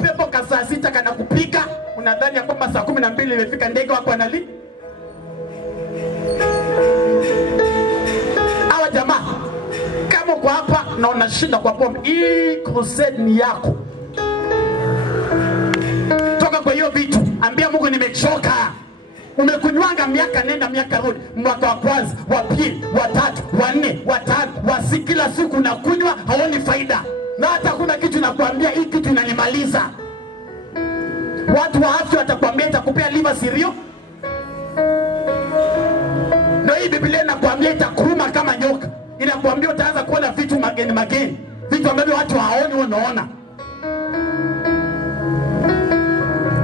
pepo ka saa 6 kana kupika, unadhani ya kwamba saa 12 imefika ndege wako anali. Hawa jamaa kama kwa hapa na unashinda kwa pombe, hii crusade ni yako. Toka kwa hiyo vitu, ambia Mungu nimechoka. Umekunywanga miaka nenda miaka rudi, mwaka wa kwanza, wa pili, wa tatu, wa nne, wa tano, wa sita, kila siku unakunywa, haoni faida. Na hata kuna kitu nakuambia hii kitu inanimaliza. Watu wa afya watakwambia itakupea liver sirio. Ndio hii Biblia inakwambia itakuruma kama nyoka. Inakwambia utaanza kuona vitu mageni. Vitu ambavyo watu hawaoni unaona.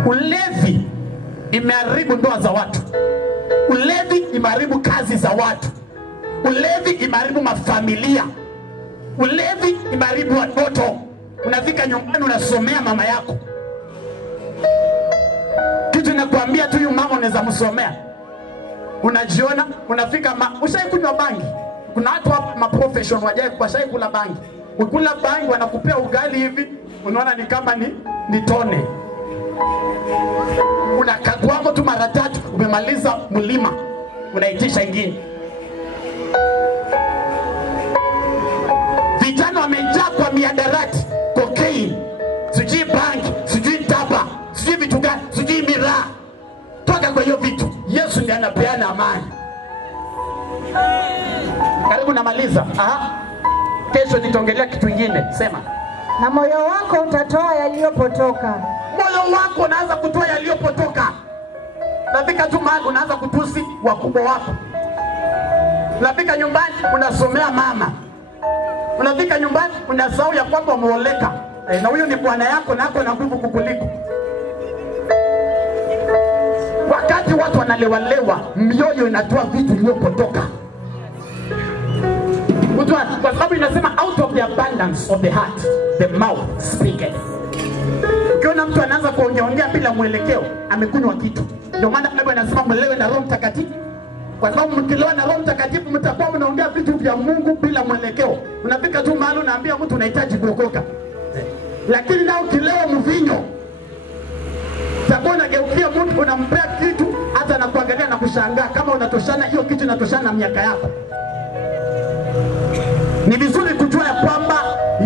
Ulevi imeharibu ndoa za watu. Ulevi imeharibu kazi za watu. Ulevi imeharibu mafamilia. Ulevi imeharibu watoto. Unafika nyumbani unasomea mama yako. Kitu nakwambia tu huyu mama unaweza msomea. Unajiona unafika ushaikunywa bangi. Kuna watu hapa maprofessional wajaye washaikula bangi. Ukula bangi wanakupea ugali hivi, unaona ni kama ni tone. Unakagwamo tu mara 3 umemaliza mlima, unaitisha ingine. Vijana wamejaa kwa miadarati, cocaine, sijui bangi, sijui taba, sijui vitu gani, sijui miraa. Toka kwa hiyo vitu. Yesu ndiye anapeana amani. Karibu namaliza. Kesho nitaongelea kitu kingine. Sema. Na moyo wako utatoa yaliyopotoka. Moyo wako unaanza kutoa yaliyopotoka. Nafika tu mahali unaanza kutusi wakubwa wako. Unafika nyumbani unasomea mama. Unafika nyumbani unasahau ya kwamba umeoleka. Na huyo ni bwana yako na ako na nguvu kukuliko. Wakati watu wanalewalewa, mioyo inatoa vitu vilivyopotoka. Kwa sababu inasema out of the abundance of the heart the mouth speaketh. Ukiona mtu anaanza kuongea bila mwelekeo, amekunywa kitu. Ndio maana Biblia inasema mlewe na Roho Mtakatifu. Kwa sababu mkilewa na Roho Mtakatifu mtakuwa mnaongea vitu vya Mungu bila mwelekeo. Unafika tu mahali unaambia mtu unahitaji kuokoka. Lakini na ukilewa mvinyo, utakuwa unageukia mtu unampea kitu hata anakuangalia na kushangaa kama unatoshana hiyo kitu inatoshana na miaka yako. Ni vizuri kujua ya kwamba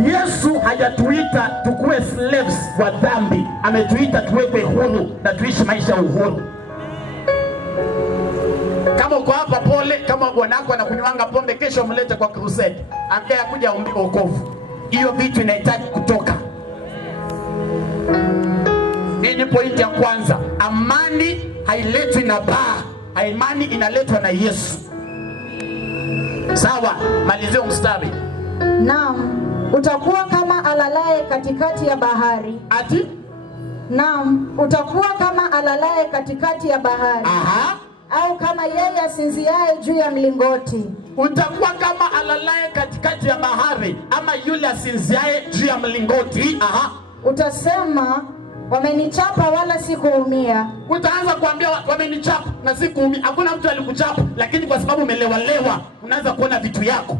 Yesu hajatuita tukue slaves wa dhambi. Ametuita tuwekwe huru na tuishi maisha uhuru. Kama uko hapa pole, kama bwanako anakunywanga pombe, kesho mlete kwa crusade. Ambia kuja aombe wokovu. Hiyo vitu inahitaji kutoka. Hii ni point ya kwanza. Amani hailetwi na baa. Amani inaletwa na Yesu. Sawa, malizio mstari. Naam, utakuwa kama alalaye katikati ya bahari. Ati? Naam, utakuwa kama alalaye katikati ya bahari. Aha. Au kama yeye asinziaye juu ya mlingoti. Utakuwa kama alalaye katikati ya bahari, ama yule asinziaye juu ya mlingoti. Aha. Utasema wamenichapa wala sikuumia. Utaanza kuambia wamenichapa na sikuumia. Hakuna mtu alikuchapa, lakini kwa sababu umelewa unaanza kuona vitu yako.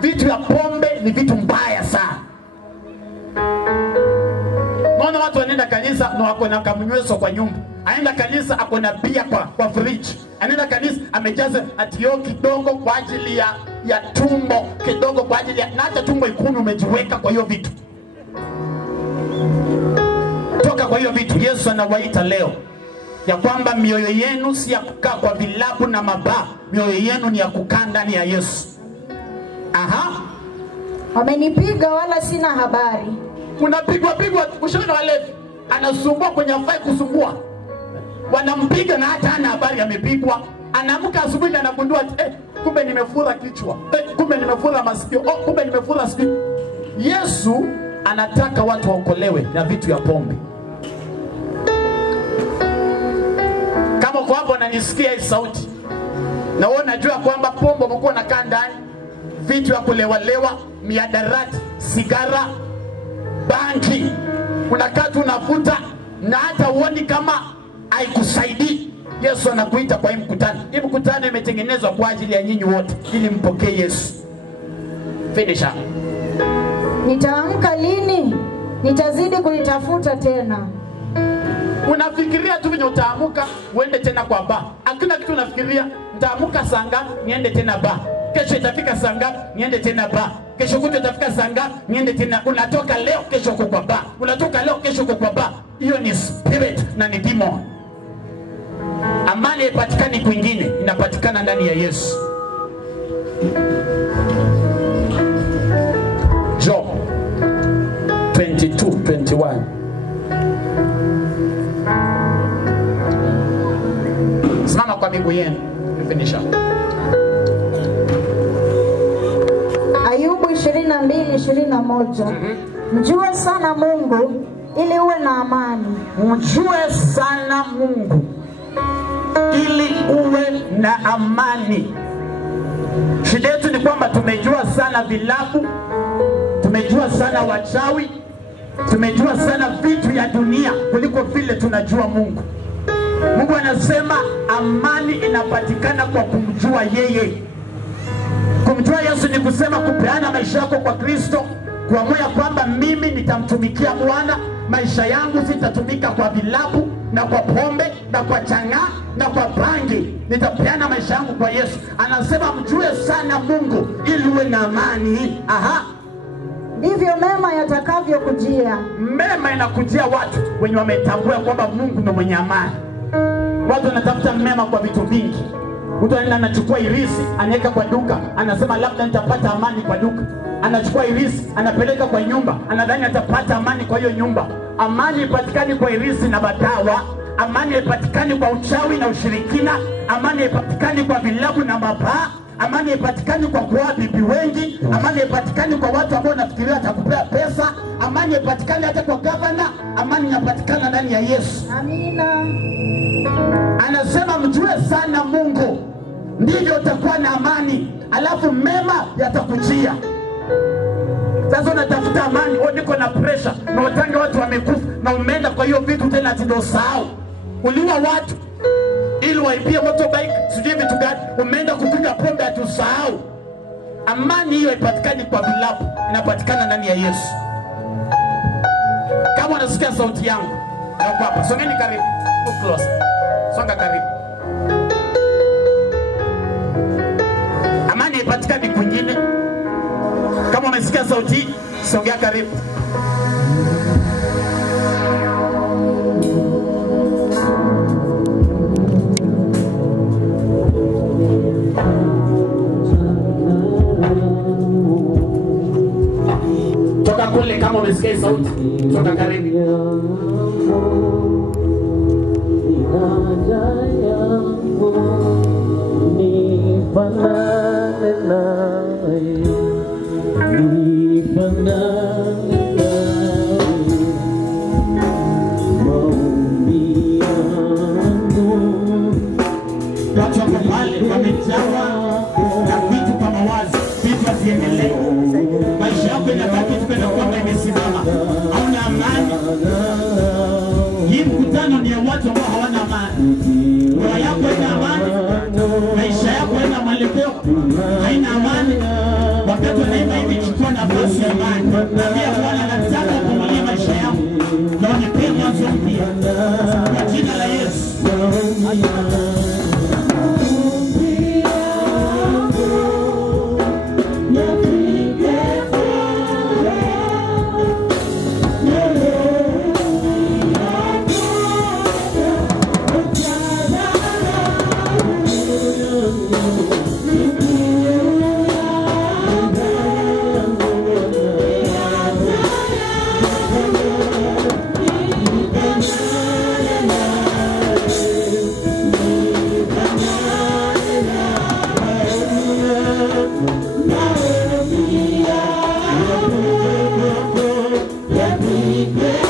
Vitu ya pombe ni vitu mbaya sana. Naona watu wanaenda kanisa na wako na kamnyweso kwa nyumba. Anaenda kanisa ako na bia kwa fridge. Anaenda kanisa amejaza atio kidogo kwa ajili ya tumbo, kidogo kwa ajili ya na hata tumbo ikumi umejiweka kwa hiyo vitu. Toka kwa hiyo vitu. Yesu anawaita leo ya kwamba mioyo yenu si ya kukaa kwa vilabu na mabaa. Mioyo yenu ni ya kukaa ndani ya Yesu. Aha. Wamenipiga wala sina habari. Unapigwa kushauri walevi. Anasumbua kwenye afai kusumbua. Wanampiga na hata hana habari amepigwa. Anaamka asubuhi na anagundua kumbe nimefura kichwa. Kumbe nimefura masikio. Kumbe nimefura sikio. Yesu anataka watu waokolewe na vitu ya pombe. Kama kwa hapo unanisikia hii sauti, na wewe unajua kwamba pombe umekuwa unakaa ndani, vitu ya kulewalewa, miadarati, sigara, banki, unakaa tu unavuta na hata uoni kama haikusaidii. Yesu anakuita kwa hii mkutano. Hii mkutano imetengenezwa kwa ajili ya nyinyi wote ili mpokee Yesu. Finish up. Nitaamka lini? nitazidi kulitafuta tena. Unafikiria tu venye utaamuka uende tena kwa ba. Hakuna kitu unafikiria, nitaamuka saa ngapi niende tena ba. Kesho itafika saa ngapi niende tena ba. Kesho kutwa itafika saa ngapi niende tena. Unatoka leo kesho uko kwa ba. Unatoka leo kesho uko kwa ba. Hiyo ni spirit na ni demon. Amani haipatikani kwingine, inapatikana ndani ya Yesu. Job 22:21. Simama kwa miguu yenu. Nifinisha. Ayubu 22:21. Mjue sana Mungu ili uwe na amani. Mjue sana Mungu ili uwe na amani. Shida yetu ni kwamba tumejua sana vilabu, tumejua sana wachawi, tumejua sana vitu ya dunia kuliko vile tunajua Mungu. Mungu anasema amani inapatikana kwa kumjua yeye. Kumjua Yesu ni kusema kupeana maisha yako kwa Kristo, kuamua kwamba mimi nitamtumikia Bwana, maisha yangu sitatumika kwa vilabu na kwa pombe na kwa chang'aa na kwa bangi, nitapeana maisha yangu kwa Yesu. Anasema mjue sana Mungu ili uwe na amani. Ndivyo mema yatakavyokujia. Mema inakujia watu wenye wametambua kwamba Mungu ndiye mwenye amani. Watu wanatafuta mema kwa vitu vingi. Mtu anaenda anachukua irisi, anaweka kwa duka, anasema labda nitapata amani kwa duka. Anachukua irisi, anapeleka kwa nyumba, anadhani atapata amani kwa hiyo nyumba. Amani ipatikani kwa irisi na badawa. Amani ipatikani kwa uchawi na ushirikina. Amani ipatikani kwa vilabu na mabaa. Amani ipatikani kwa kuoa bibi wengi. Amani ipatikani kwa watu ambao nafikiria atakupea pesa. Amani ipatikani hata kwa gavana. Amani inapatikana ndani ya Yesu. Amina. Anasema mjue sana Mungu, ndivyo utakuwa na amani, alafu mema yatakujia. Sasa unatafuta amani, niko na pressure, na watanga watu wamekufa, na umeenda kwa hiyo vitu tena atindo sahau. Uliwa watu ili waibie motorbike, sijui vitu gani, umeenda kukunywa pombe atusahau. Amani hiyo haipatikani kwa vilabu, inapatikana ndani ya Yesu. Kama unasikia sauti yangu, na hapa, songeni karibu, close. Songa karibu. Amani haipatikani kwingine. Kama umesikia sauti, songea karibu. Toka kule kama umesikia sauti, toka karibu. Watu wako pale wamejawa na vitu kwa mawazo, vitu asiendelee. Maisha yako inabaki tukenda kwamba imesimama, hauna amani. Hii mkutano ni ya watu ambao hawana amani. Ndoa yako haina amani, maisha yako haina mwelekeo, haina amani. Wakati wanaimba hivi, chukua nafasi ya amani. Naambia Bwana, nataka kuangalia maisha yangu na unipe mwanzo mpya kwa jina la Yesu. Yeah.